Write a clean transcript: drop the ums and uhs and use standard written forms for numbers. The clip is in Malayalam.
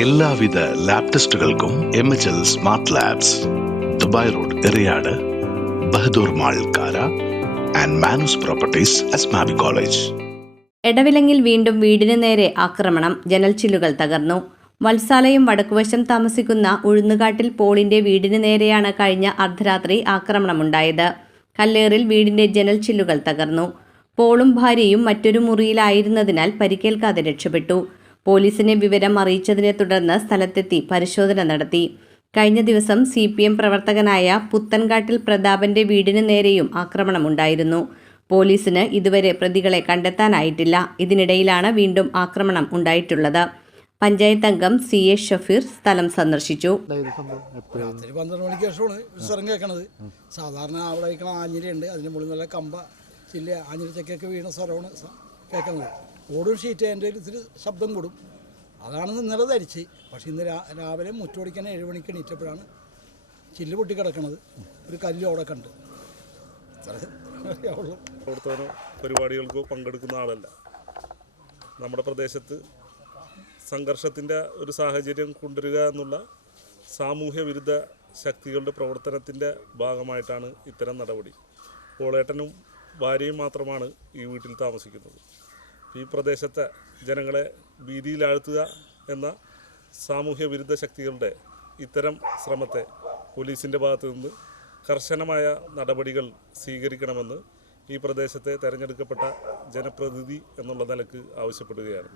എല്ലാവിധ ലാബ് ടെസ്റ്റുകൾക്കും MHL smart labs, Dubai road, Eriyad, Bahadur mall, Kara and Manoos properties, Asmabi college. എടവിലങ്ങിൽ വീണ്ടും വീടിന് നേരെ ആക്രമണം. ജനൽച്ചില്ലുകൾ തകർന്നു. വത്സാലയും വടക്കുവശം താമസിക്കുന്ന ഉഴുന്നുകാട്ടിൽ പോളിന്റെ വീടിന് നേരെയാണ് കഴിഞ്ഞ അർദ്ധരാത്രി ആക്രമണമുണ്ടായത്. കല്ലേറിൽ വീടിന്റെ ജനൽച്ചില്ലുകൾ തകർന്നു. പോളും ഭാര്യയും മറ്റൊരു മുറിയിലായിരുന്നതിനാൽ പരിക്കേൽക്കാതെ രക്ഷപ്പെട്ടു. പോലീസിനെ വിവരം അറിയിച്ചതിനെ തുടർന്ന് സ്ഥലത്തെത്തി പരിശോധന നടത്തി. കഴിഞ്ഞ ദിവസം CPM പ്രവർത്തകനായ പുത്തൻകാട്ടിൽ പ്രതാപന്റെ വീടിന് നേരെയും ആക്രമണമുണ്ടായിരുന്നു. പോലീസിന് ഇതുവരെ പ്രതികളെ കണ്ടെത്താനായിട്ടില്ല. ഇതിനിടയിലാണ് വീണ്ടും ആക്രമണം ഉണ്ടായിട്ടുള്ളത്. പഞ്ചായത്ത് അംഗം CA ഷഫീർ സ്ഥലം സന്ദർശിച്ചു. രാത്രി 12 മണിക്ക് ശേഷമാണ് സ്വരം കേൾക്കണത്. സാധാരണ അവിടെ ആഞ്ഞിലിയുണ്ട്, അതിൻ്റെ മുകളിൽ നല്ല കമ്പ ചില്ല ആഞ്ഞിലിച്ചക്കൊക്കെ വീണ സ്വരമാണ് കേൾക്കുന്നത്. ഓടും ഷീറ്റ് അതിൻ്റെ ഇത്തിരി ശബ്ദം കൂടും. അതാണെന്ന് ഇന്നലെ ധരിച്ച്. പക്ഷേ ഇന്ന് രാവിലെ മുറ്റോടിക്കാൻ 7 മണിക്ക് എണീറ്റപ്പോഴാണ് ചില്ല് പൊട്ടി കിടക്കണത്. ഒരു കല്ല് അവിടെ കണ്ട്. പ്രവർത്തനോ പരിപാടികൾക്കോ പങ്കെടുക്കുന്ന ആളല്ല. നമ്മുടെ പ്രദേശത്ത് സംഘർഷത്തിൻ്റെ ഒരു സാഹചര്യം കൊണ്ടുവരിക എന്നുള്ള സാമൂഹ്യ വിരുദ്ധ ശക്തികളുടെ പ്രവർത്തനത്തിൻ്റെ ഭാഗമായിട്ടാണ് ഇത്തരം നടപടി. പോളേട്ടനും ഭാര്യയും മാത്രമാണ് ഈ വീട്ടിൽ താമസിക്കുന്നത്. ഈ പ്രദേശത്തെ ജനങ്ങളെ ഭീതിയിലാഴ്ത്തുക എന്ന സാമൂഹ്യ വിരുദ്ധ ശക്തികളുടെ ഇത്തരം ശ്രമത്തെ പോലീസിൻ്റെ ഭാഗത്തു നിന്ന് കർശനമായ നടപടികൾ സ്വീകരിക്കണമെന്ന് ഈ പ്രദേശത്തെ തെരഞ്ഞെടുക്കപ്പെട്ട ജനപ്രതിനിധി എന്നുള്ള നിലക്ക് ആവശ്യപ്പെടുകയാണ്.